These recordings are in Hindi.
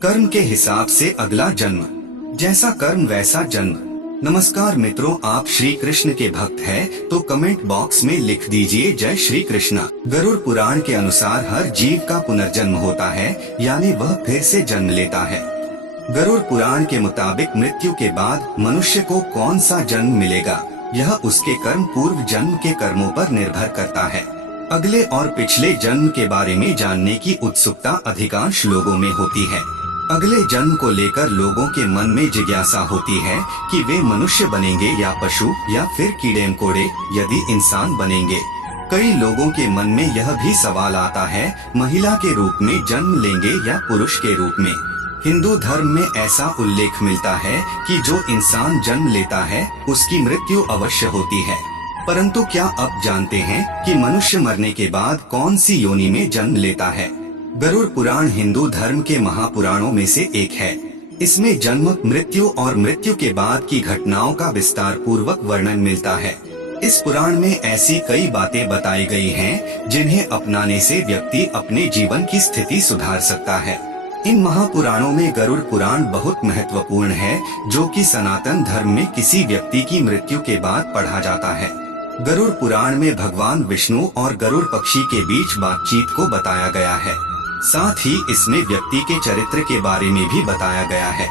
कर्म के हिसाब से अगला जन्म, जैसा कर्म वैसा जन्म। नमस्कार मित्रों, आप श्री कृष्ण के भक्त हैं तो कमेंट बॉक्स में लिख दीजिए जय श्री कृष्ण। गरुड़ पुराण के अनुसार हर जीव का पुनर्जन्म होता है, यानी वह फिर से जन्म लेता है। गरुड़ पुराण के मुताबिक मृत्यु के बाद मनुष्य को कौन सा जन्म मिलेगा, यह उसके कर्म पूर्व जन्म के कर्मों पर निर्भर करता है। अगले और पिछले जन्म के बारे में जानने की उत्सुकता अधिकांश लोगों में होती है। अगले जन्म को लेकर लोगों के मन में जिज्ञासा होती है कि वे मनुष्य बनेंगे या पशु या फिर कीड़े मकोड़े, यदि इंसान बनेंगे। कई लोगों के मन में यह भी सवाल आता है, महिला के रूप में जन्म लेंगे या पुरुष के रूप में। हिंदू धर्म में ऐसा उल्लेख मिलता है कि जो इंसान जन्म लेता है उसकी मृत्यु अवश्य होती है। परंतु क्या आप जानते हैं कि मनुष्य मरने के बाद कौन सी योनि में जन्म लेता है? गरुड़ पुराण हिंदू धर्म के महापुराणों में से एक है। इसमें जन्म, मृत्यु और मृत्यु के बाद की घटनाओं का विस्तार पूर्वक वर्णन मिलता है। इस पुराण में ऐसी कई बातें बताई गई हैं, जिन्हें अपनाने से व्यक्ति अपने जीवन की स्थिति सुधार सकता है। इन महापुराणों में गरुड़ पुराण बहुत महत्वपूर्ण है, जो कि सनातन धर्म में किसी व्यक्ति की मृत्यु के बाद पढ़ा जाता है। गरुड़ पुराण में भगवान विष्णु और गरुड़ पक्षी के बीच बातचीत को बताया गया है। साथ ही इसमें व्यक्ति के चरित्र के बारे में भी बताया गया है।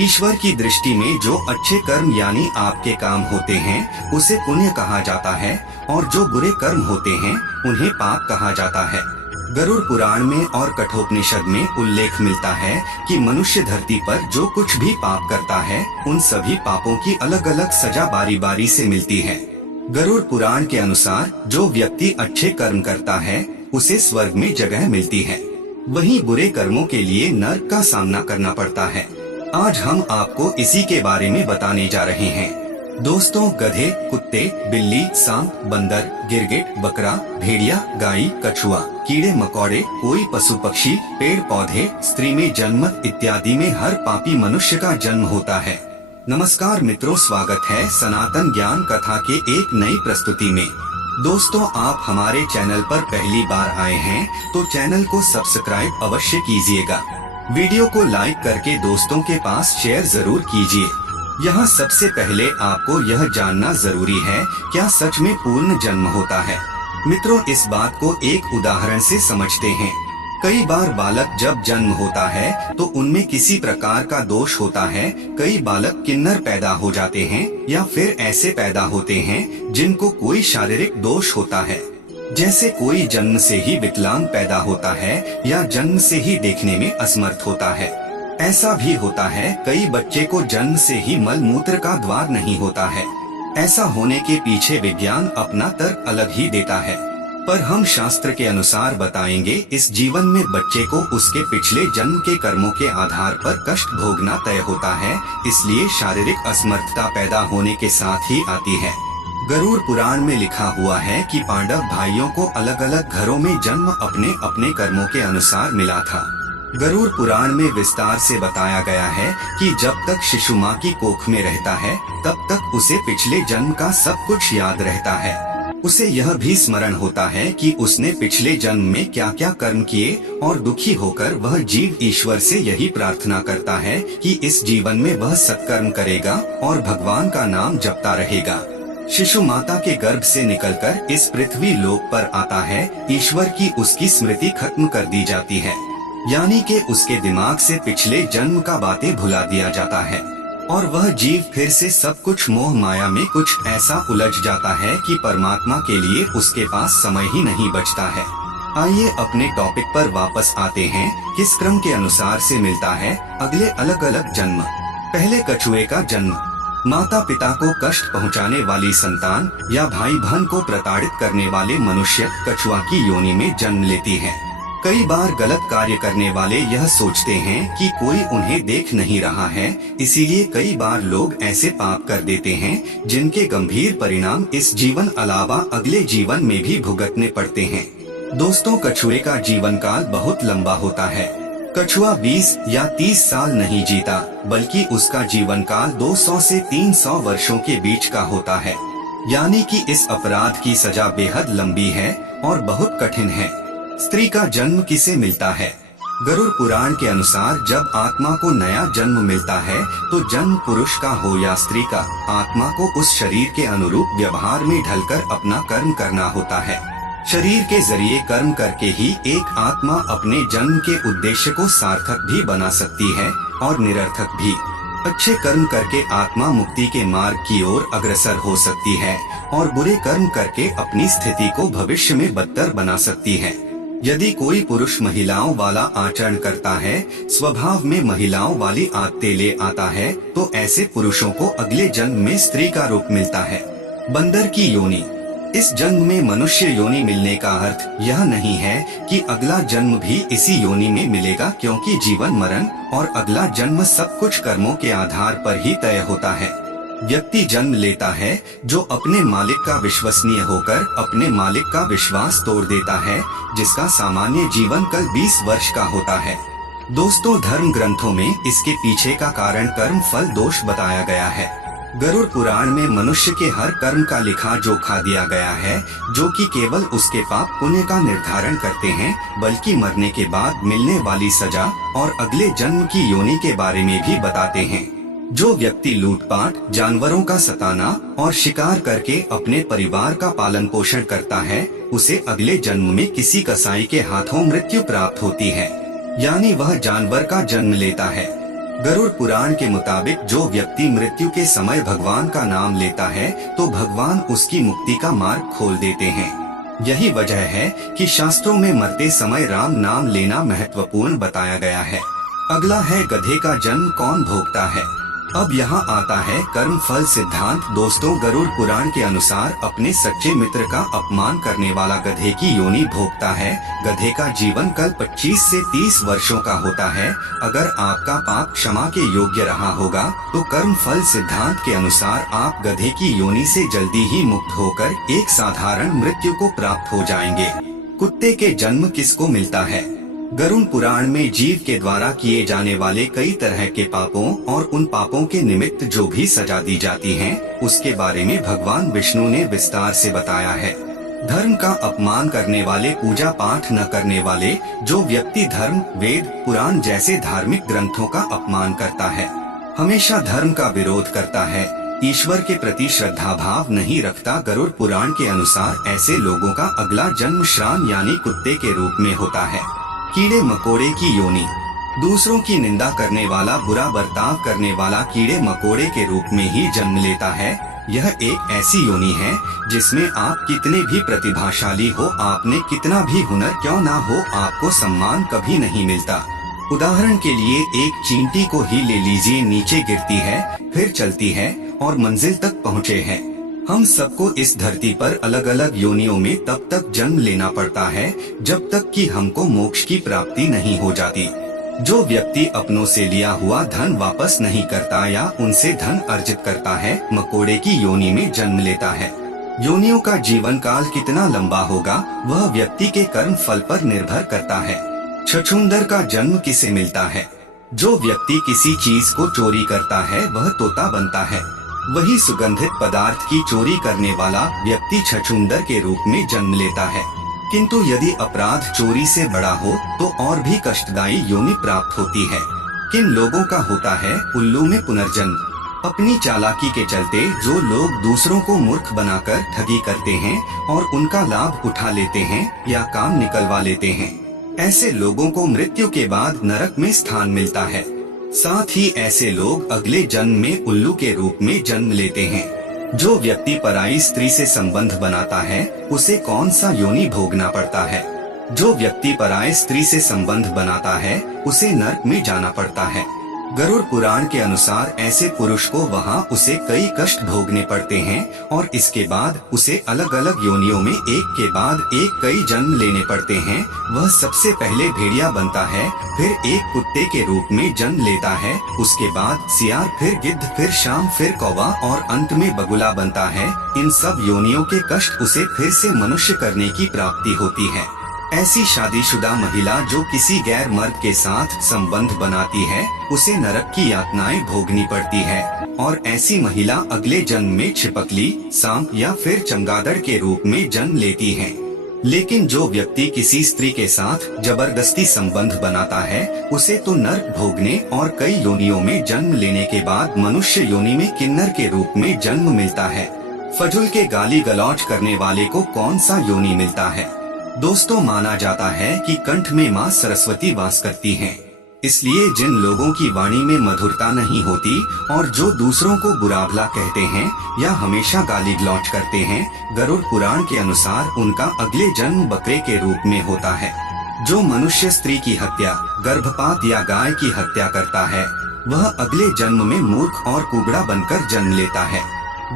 ईश्वर की दृष्टि में जो अच्छे कर्म यानी आपके काम होते हैं उसे पुण्य कहा जाता है, और जो बुरे कर्म होते हैं उन्हें पाप कहा जाता है। गरुड़ पुराण में और कठोपनिषद में उल्लेख मिलता है कि मनुष्य धरती पर जो कुछ भी पाप करता है उन सभी पापों की अलग अलग सजा बारी बारी से मिलती है। गरुड़ पुराण के अनुसार जो व्यक्ति अच्छे कर्म करता है उसे स्वर्ग में जगह मिलती है, वहीं बुरे कर्मों के लिए नरक का सामना करना पड़ता है। आज हम आपको इसी के बारे में बताने जा रहे हैं। दोस्तों, गधे, कुत्ते, बिल्ली, सांप, बंदर, गिरगिट, बकरा, भेड़िया, गाय, कछुआ, कीड़े मकोड़े, कोई पशु पक्षी, पेड़ पौधे, स्त्री में जन्म इत्यादि में हर पापी मनुष्य का जन्म होता है। नमस्कार मित्रों, स्वागत है सनातन ज्ञान कथा के एक नई प्रस्तुति में। दोस्तों, आप हमारे चैनल पर पहली बार आए हैं तो चैनल को सब्सक्राइब अवश्य कीजिएगा। वीडियो को लाइक करके दोस्तों के पास शेयर जरूर कीजिए। यहाँ सबसे पहले आपको यह जानना जरूरी है, क्या सच में पूर्ण जन्म होता है? मित्रों, इस बात को एक उदाहरण से समझते हैं। कई बार बालक जब जन्म होता है तो उनमें किसी प्रकार का दोष होता है। कई बालक किन्नर पैदा हो जाते हैं या फिर ऐसे पैदा होते हैं जिनको कोई शारीरिक दोष होता है, जैसे कोई जन्म से ही विकलांग पैदा होता है या जन्म से ही देखने में असमर्थ होता है। ऐसा भी होता है कई बच्चे को जन्म से ही मल मूत्र का द्वार नहीं होता है। ऐसा होने के पीछे विज्ञान अपना तर्क अलग ही देता है, पर हम शास्त्र के अनुसार बताएंगे इस जीवन में बच्चे को उसके पिछले जन्म के कर्मों के आधार पर कष्ट भोगना तय होता है, इसलिए शारीरिक असमर्थता पैदा होने के साथ ही आती है। गरुड़ पुराण में लिखा हुआ है कि पांडव भाइयों को अलग अलग घरों में जन्म अपने अपने कर्मों के अनुसार मिला था। गरुड़ पुराण में विस्तार से बताया गया है कि जब तक शिशु माँ की कोख में रहता है तब तक उसे पिछले जन्म का सब कुछ याद रहता है। उसे यह भी स्मरण होता है कि उसने पिछले जन्म में क्या क्या कर्म किए, और दुखी होकर वह जीव ईश्वर से यही प्रार्थना करता है कि इस जीवन में वह सत्कर्म करेगा और भगवान का नाम जपता रहेगा। शिशु माता के गर्भ से निकलकर इस पृथ्वी लोक पर आता है, ईश्वर की उसकी स्मृति खत्म कर दी जाती है, यानी कि उसके दिमाग से पिछले जन्म का बातें भुला दिया जाता है, और वह जीव फिर से सब कुछ मोह माया में कुछ ऐसा उलझ जाता है कि परमात्मा के लिए उसके पास समय ही नहीं बचता है। आइए अपने टॉपिक पर वापस आते हैं। किस क्रम के अनुसार से मिलता है अगले अलग अलग जन्म? पहले कछुए का जन्म। माता पिता को कष्ट पहुंचाने वाली संतान या भाई बहन को प्रताड़ित करने वाले मनुष्य कछुआ की योनि में जन्म लेती है। कई बार गलत कार्य करने वाले यह सोचते हैं कि कोई उन्हें देख नहीं रहा है, इसीलिए कई बार लोग ऐसे पाप कर देते हैं जिनके गंभीर परिणाम इस जीवन अलावा अगले जीवन में भी भुगतने पड़ते हैं। दोस्तों, कछुए का जीवन काल बहुत लंबा होता है। कछुआ 20 या 30 साल नहीं जीता, बल्कि उसका जीवन काल 200 से 300 वर्षों के बीच का होता है, यानी कि इस अपराध की सजा बेहद लंबी है और बहुत कठिन है। स्त्री का जन्म किसे मिलता है? गरुड़ पुराण के अनुसार जब आत्मा को नया जन्म मिलता है तो जन्म पुरुष का हो या स्त्री का, आत्मा को उस शरीर के अनुरूप व्यवहार में ढलकर अपना कर्म करना होता है। शरीर के जरिए कर्म करके ही एक आत्मा अपने जन्म के उद्देश्य को सार्थक भी बना सकती है और निरर्थक भी। अच्छे कर्म करके आत्मा मुक्ति के मार्ग की ओर अग्रसर हो सकती है और बुरे कर्म करके अपनी स्थिति को भविष्य में बदतर बना सकती है। यदि कोई पुरुष महिलाओं वाला आचरण करता है, स्वभाव में महिलाओं वाली आदतें ले आता है, तो ऐसे पुरुषों को अगले जन्म में स्त्री का रूप मिलता है। बंदर की योनि। इस जन्म में मनुष्य योनि मिलने का अर्थ यह नहीं है कि अगला जन्म भी इसी योनि में मिलेगा, क्योंकि जीवन मरण और अगला जन्म सब कुछ कर्मों के आधार पर ही तय होता है। व्यक्ति जन्म लेता है जो अपने मालिक का विश्वसनीय होकर अपने मालिक का विश्वास तोड़ देता है, जिसका सामान्य जीवन काल 20 वर्ष का होता है। दोस्तों, धर्म ग्रंथों में इसके पीछे का कारण कर्म फल दोष बताया गया है। गरुड़ पुराण में मनुष्य के हर कर्म का लिखा जोखा दिया गया है, जो कि केवल उसके पाप पुण्य का निर्धारण करते हैं, बल्कि मरने के बाद मिलने वाली सजा और अगले जन्म की योनि के बारे में भी बताते हैं। जो व्यक्ति लूटपाट, जानवरों का सताना और शिकार करके अपने परिवार का पालन पोषण करता है, उसे अगले जन्म में किसी कसाई के हाथों मृत्यु प्राप्त होती है, यानी वह जानवर का जन्म लेता है। गरुड़ पुराण के मुताबिक जो व्यक्ति मृत्यु के समय भगवान का नाम लेता है तो भगवान उसकी मुक्ति का मार्ग खोल देते हैं। यही वजह है कि शास्त्रों में मरते समय राम नाम लेना महत्वपूर्ण बताया गया है। अगला है गधे का जन्म कौन भोगता है। अब यहाँ आता है कर्म फल सिद्धांत। दोस्तों, गरुड़ पुराण के अनुसार अपने सच्चे मित्र का अपमान करने वाला गधे की योनि भोगता है। गधे का जीवन काल 25 से 30 वर्षों का होता है। अगर आपका पाप क्षमा के योग्य रहा होगा तो कर्म फल सिद्धांत के अनुसार आप गधे की योनि से जल्दी ही मुक्त होकर एक साधारण मृत्यु को प्राप्त हो जाएंगे। कुत्ते के जन्म किसको मिलता है। गरुड़ पुराण में जीव के द्वारा किए जाने वाले कई तरह के पापों और उन पापों के निमित्त जो भी सजा दी जाती है, उसके बारे में भगवान विष्णु ने विस्तार से बताया है। धर्म का अपमान करने वाले, पूजा पाठ न करने वाले, जो व्यक्ति धर्म, वेद, पुराण जैसे धार्मिक ग्रंथों का अपमान करता है, हमेशा धर्म का विरोध करता है, ईश्वर के प्रति श्रद्धा भाव नहीं रखता। गरुड़ पुराण के अनुसार ऐसे लोगों का अगला जन्म श्रान यानी कुत्ते के रूप में होता है। कीड़े मकोड़े की योनि। दूसरों की निंदा करने वाला, बुरा बर्ताव करने वाला कीड़े मकोड़े के रूप में ही जन्म लेता है। यह एक ऐसी योनि है जिसमें आप कितने भी प्रतिभाशाली हो, आपने कितना भी हुनर क्यों ना हो, आपको सम्मान कभी नहीं मिलता। उदाहरण के लिए एक चींटी को ही ले लीजिए, नीचे गिरती है, फिर चलती है और मंजिल तक पहुँचे है। हम सबको इस धरती पर अलग अलग योनियों में तब तक जन्म लेना पड़ता है जब तक कि हमको मोक्ष की प्राप्ति नहीं हो जाती। जो व्यक्ति अपनों से लिया हुआ धन वापस नहीं करता या उनसे धन अर्जित करता है, मकोड़े की योनि में जन्म लेता है। योनियों का जीवन काल कितना लंबा होगा वह व्यक्ति के कर्म फल पर निर्भर करता है। छछूंदर का जन्म किसे मिलता है। जो व्यक्ति किसी चीज को चोरी करता है वह तोता बनता है। वही सुगंधित पदार्थ की चोरी करने वाला व्यक्ति छछूंदर के रूप में जन्म लेता है। किंतु यदि अपराध चोरी से बड़ा हो तो और भी कष्टदायी योनि प्राप्त होती है। किन लोगों का होता है उल्लू में पुनर्जन्म। अपनी चालाकी के चलते जो लोग दूसरों को मूर्ख बनाकर ठगी करते हैं और उनका लाभ उठा लेते हैं या काम निकलवा लेते हैं, ऐसे लोगों को मृत्यु के बाद नरक में स्थान मिलता है। साथ ही ऐसे लोग अगले जन्म में उल्लू के रूप में जन्म लेते हैं। जो व्यक्ति पराई स्त्री से संबंध बनाता है उसे कौन सा योनि भोगना पड़ता है। जो व्यक्ति पराई स्त्री से संबंध बनाता है उसे नरक में जाना पड़ता है। गरुड़ पुराण के अनुसार ऐसे पुरुष को वहाँ उसे कई कष्ट भोगने पड़ते हैं और इसके बाद उसे अलग अलग योनियों में एक के बाद एक कई जन्म लेने पड़ते हैं। वह सबसे पहले भेड़िया बनता है, फिर एक कुत्ते के रूप में जन्म लेता है, उसके बाद सियार, फिर गिद्ध, फिर शाम, फिर कौवा और अंत में बगुला बनता है। इन सब योनियों के कष्ट उसे फिर से मनुष्य करने की प्राप्ति होती है। ऐसी शादीशुदा महिला जो किसी गैर मर्द के साथ संबंध बनाती है उसे नरक की यातनाएं भोगनी पड़ती है और ऐसी महिला अगले जन्म में छिपकली, सांप या फिर चमगादड़ के रूप में जन्म लेती है। लेकिन जो व्यक्ति किसी स्त्री के साथ जबरदस्ती संबंध बनाता है उसे तो नर्क भोगने और कई योनियों में जन्म लेने के बाद मनुष्य योनि में किन्नर के रूप में जन्म मिलता है। फजूल के गाली गलौज करने वाले को कौन सा योनि मिलता है। दोस्तों, माना जाता है कि कंठ में माँ सरस्वती वास करती हैं। इसलिए जिन लोगों की वाणी में मधुरता नहीं होती और जो दूसरों को बुरा भला कहते हैं या हमेशा गाली गलौज करते हैं, गरुड़ पुराण के अनुसार उनका अगले जन्म बकरे के रूप में होता है। जो मनुष्य स्त्री की हत्या, गर्भपात या गाय की हत्या करता है वह अगले जन्म में मूर्ख और कुबड़ा बनकर जन्म लेता है।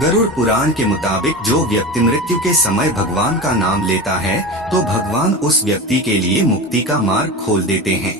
गरुड़ पुराण के मुताबिक जो व्यक्ति मृत्यु के समय भगवान का नाम लेता है तो भगवान उस व्यक्ति के लिए मुक्ति का मार्ग खोल देते हैं।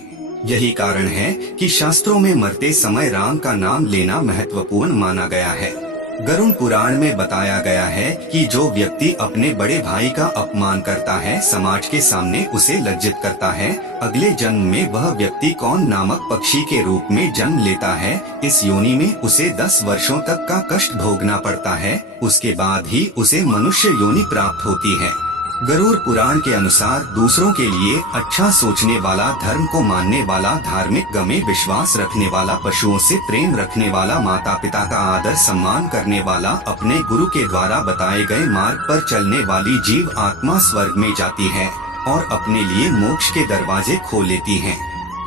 यही कारण है कि शास्त्रों में मरते समय राम का नाम लेना महत्वपूर्ण माना गया है। गरुड़ पुराण में बताया गया है कि जो व्यक्ति अपने बड़े भाई का अपमान करता है, समाज के सामने उसे लज्जित करता है, अगले जन्म में वह व्यक्ति कौन नामक पक्षी के रूप में जन्म लेता है। इस योनि में उसे 10 वर्षों तक का कष्ट भोगना पड़ता है, उसके बाद ही उसे मनुष्य योनि प्राप्त होती है। गरुड़ पुराण के अनुसार दूसरों के लिए अच्छा सोचने वाला, धर्म को मानने वाला, धार्मिक गमे विश्वास रखने वाला, पशुओं से प्रेम रखने वाला, माता पिता का आदर सम्मान करने वाला, अपने गुरु के द्वारा बताए गए मार्ग पर चलने वाली जीव आत्मा स्वर्ग में जाती है और अपने लिए मोक्ष के दरवाजे खोल लेती है।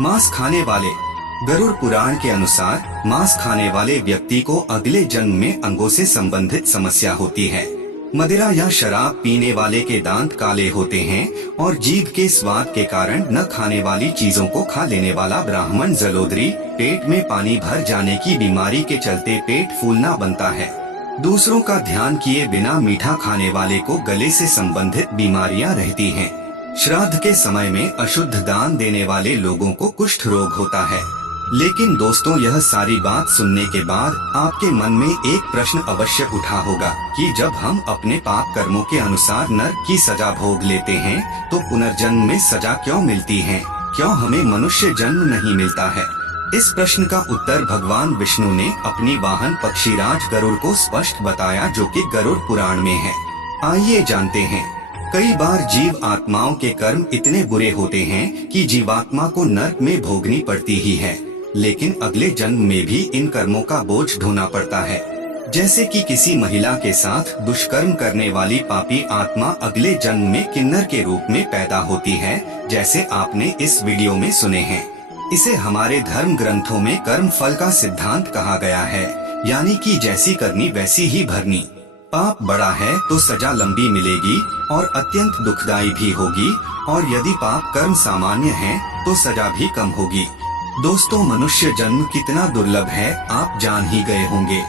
मांस खाने वाले, गरुड़ पुराण के अनुसार मांस खाने वाले व्यक्ति को अगले जन्म में अंगों से संबंधित समस्या होती है। मदिरा या शराब पीने वाले के दांत काले होते हैं और जीभ के स्वाद के कारण न खाने वाली चीजों को खा लेने वाला ब्राह्मण जलोदरी, पेट में पानी भर जाने की बीमारी के चलते पेट फूलना बनता है। दूसरों का ध्यान किए बिना मीठा खाने वाले को गले से संबंधित बीमारियां रहती हैं। श्राद्ध के समय में अशुद्ध दान देने वाले लोगों को कुष्ठ रोग होता है। लेकिन दोस्तों, यह सारी बात सुनने के बाद आपके मन में एक प्रश्न अवश्य उठा होगा कि जब हम अपने पाप कर्मों के अनुसार नरक की सजा भोग लेते हैं तो पुनर्जन्म में सजा क्यों मिलती है? क्यों हमें मनुष्य जन्म नहीं मिलता है? इस प्रश्न का उत्तर भगवान विष्णु ने अपनी वाहन पक्षीराज गरुड़ को स्पष्ट बताया, जो कि गरुड़ पुराण में है। आइए जानते हैं। कई बार जीव आत्माओं के कर्म इतने बुरे होते हैं कि जीवात्मा को नरक में भोगनी पड़ती ही है, लेकिन अगले जन्म में भी इन कर्मों का बोझ ढोना पड़ता है। जैसे कि किसी महिला के साथ दुष्कर्म करने वाली पापी आत्मा अगले जन्म में किन्नर के रूप में पैदा होती है, जैसे आपने इस वीडियो में सुने हैं। इसे हमारे धर्म ग्रंथों में कर्म फल का सिद्धांत कहा गया है, यानी कि जैसी करनी वैसी ही भरनी। पाप बड़ा है तो सजा लंबी मिलेगी और अत्यंत दुखदायी भी होगी, और यदि पाप कर्म सामान्य है तो सजा भी कम होगी। दोस्तों, मनुष्य जन्म कितना दुर्लभ है आप जान ही गए होंगे।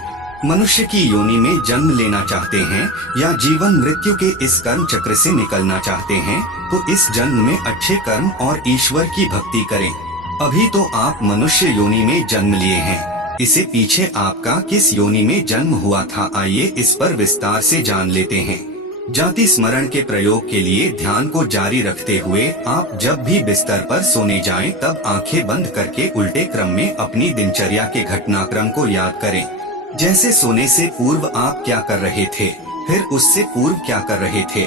मनुष्य की योनि में जन्म लेना चाहते हैं या जीवन मृत्यु के इस कर्म चक्र से निकलना चाहते हैं तो इस जन्म में अच्छे कर्म और ईश्वर की भक्ति करें। अभी तो आप मनुष्य योनि में जन्म लिए हैं, इससे पीछे आपका किस योनि में जन्म हुआ था, आइए इस पर विस्तार से जान लेते हैं। जाति स्मरण के प्रयोग के लिए ध्यान को जारी रखते हुए आप जब भी बिस्तर पर सोने जाएं, तब आंखें बंद करके उल्टे क्रम में अपनी दिनचर्या के घटनाक्रम को याद करें। जैसे सोने से पूर्व आप क्या कर रहे थे, फिर उससे पूर्व क्या कर रहे थे,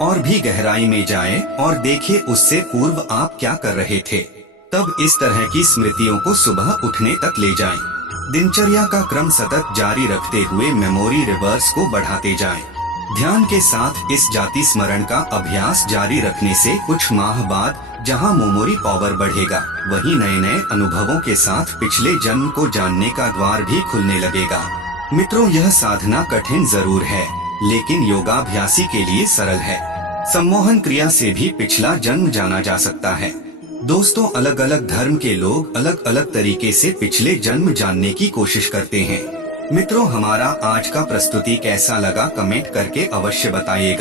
और भी गहराई में जाएं और देखिए उससे पूर्व आप क्या कर रहे थे। तब इस तरह की स्मृतियों को सुबह उठने तक ले जाएं। दिनचर्या का क्रम सतत जारी रखते हुए मेमोरी रिवर्स को बढ़ाते जाएं। ध्यान के साथ इस जाति स्मरण का अभ्यास जारी रखने से कुछ माह बाद जहां मेमोरी पावर बढ़ेगा, वहीं नए नए अनुभवों के साथ पिछले जन्म को जानने का द्वार भी खुलने लगेगा। मित्रों, यह साधना कठिन जरूर है, लेकिन योगाभ्यासी के लिए सरल है। सम्मोहन क्रिया से भी पिछला जन्म जाना जा सकता है। दोस्तों, अलग अलग धर्म के लोग अलग अलग तरीके से पिछले जन्म जानने की कोशिश करते हैं। मित्रों, हमारा आज का प्रस्तुति कैसा लगा कमेंट करके अवश्य बताइएगा।